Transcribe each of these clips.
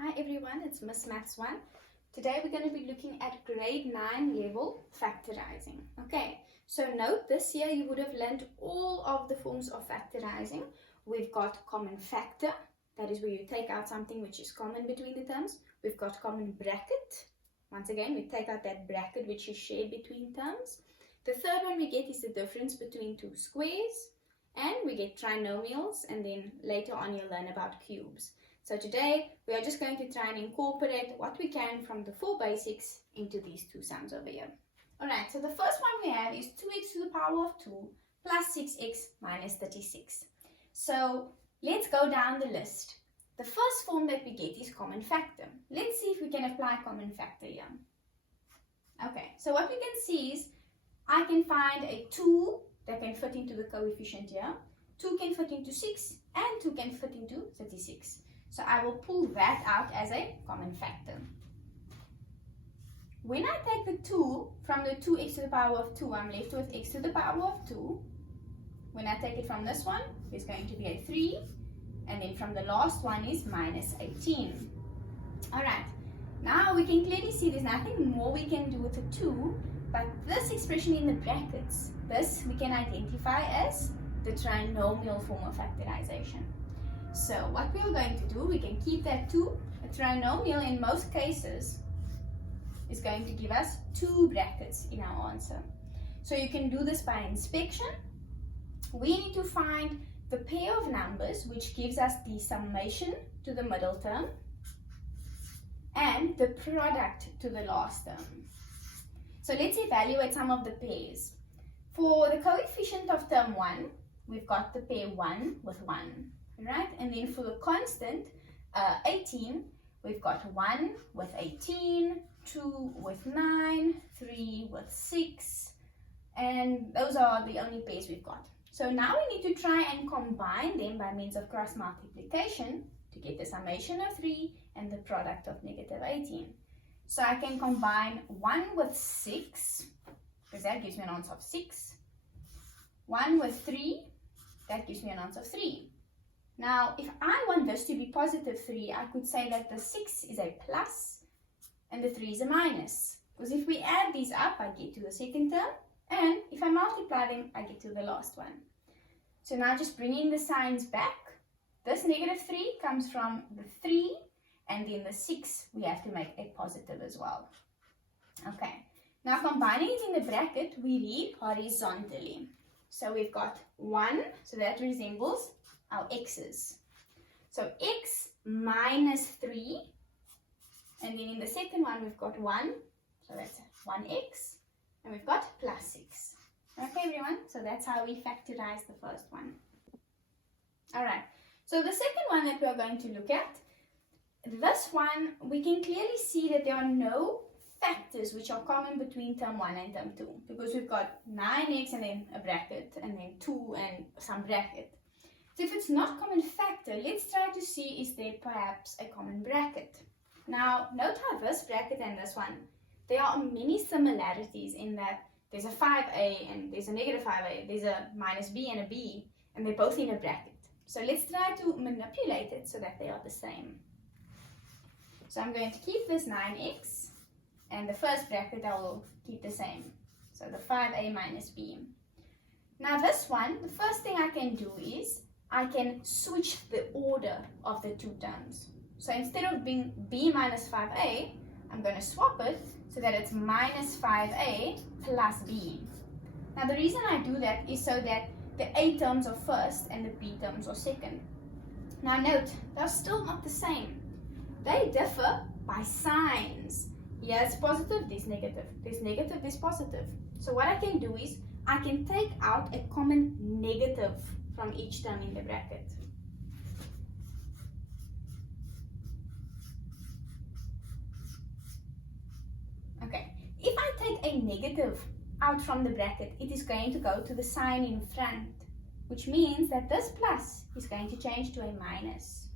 Hi everyone, it's Miss Maths 1. Today we're going to be looking at grade 9 level factorizing. Okay, so note this year you would have learned all of the forms of factorizing. We've got common factor, that is where you take out something which is common between the terms. We've got common bracket. Once again, we take out that bracket which is shared between terms. The third one we get is the difference between two squares. And we get trinomials, and then later on you'll learn about cubes. So today we are just going to try and incorporate what we can from the 4 basics into these two sums over here. Alright, so the first one we have is 2x to the power of 2 plus 6x minus 36. So let's go down the list. The first form that we get is common factor. Let's see if we can apply common factor here. Okay, so what we can see is I can find a 2 that can fit into the coefficient here. 2 can fit into 6 and 2 can fit into 36. So I will pull that out as a common factor. When I take the 2 from the 2x to the power of 2, I'm left with x to the power of 2. When I take it from this one, there's going to be a 3. And then from the last one is minus 18. Alright, now we can clearly see there's nothing more we can do with the 2. But this expression in the brackets, this we can identify as the trinomial form of factorization. So what we're going to do, we can keep that 2. A trinomial in most cases is going to give us 2 brackets in our answer. So you can do this by inspection. We need to find the pair of numbers which gives us the summation to the middle term and the product to the last term. So let's evaluate some of the pairs. For the coefficient of term 1, we've got the pair 1 with 1. Right? And then for the constant 18, we've got 1 with 18, 2 with 9, 3 with 6, and those are the only pairs we've got. So now we need to try and combine them by means of cross multiplication to get the summation of 3 and the product of negative 18. So I can combine 1 with 6, because that gives me an answer of 6. 1 with 3, that gives me an answer of 3. Now, if I want this to be positive 3, I could say that the 6 is a plus and the 3 is a minus. Because if we add these up, I get to the second term. And if I multiply them, I get to the last one. So now just bringing the signs back. This negative 3 comes from the 3. And then the 6, we have to make a positive as well. Okay. Now combining it in the bracket, we read horizontally. So we've got 1, so that resembles our x's. So x minus 3, and then in the second one we've got 1, so that's 1x, and we've got plus 6. Okay everyone, so that's how we factorize the first one. Alright, so the second one that we're going to look at, this one we can clearly see that there are no factors which are common between term 1 and term 2, because we've got 9x and then a bracket, and then 2 and some bracket. So if it's not common factor, let's try to see is there perhaps a common bracket. Now, note how this bracket and this one, there are many similarities in that there's a 5a and there's a negative 5a, there's a minus b and a b, and they're both in a bracket. So let's try to manipulate it so that they are the same. So I'm going to keep this 9x, and the first bracket I will keep the same. So the 5a minus b. Now this one, the first thing I can do is I can switch the order of the two terms. So instead of being b minus 5a, I'm going to swap it so that it's minus 5a plus b. Now the reason I do that is so that the a terms are first and the b terms are second. Now note, they're still not the same. They differ by signs. Here it's positive, there's negative. There's negative, there's positive. So what I can do is I can take out a common negative from each term in the bracket. Okay, if I take a negative out from the bracket, it is going to go to the sign in front, which means that this plus is going to change to a minus.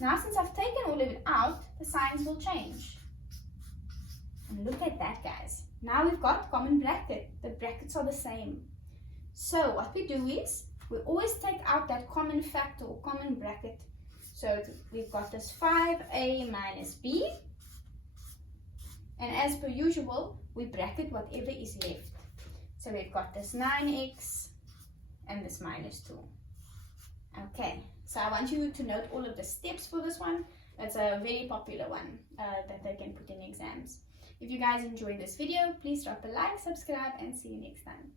Now since I've taken all of it out, the signs will change. And look at that, guys. Now we've got common bracket. The brackets are the same. So what we do is we always take out that common factor or common bracket So we've got this 5a minus b. And as per usual, we bracket whatever is left. So we've got this 9x and this minus 2. Okay, so I want you to note all of the steps for this one. It's a very popular one that they can put in exams. If you guys enjoyed this video, please drop a like, subscribe, and see you next time.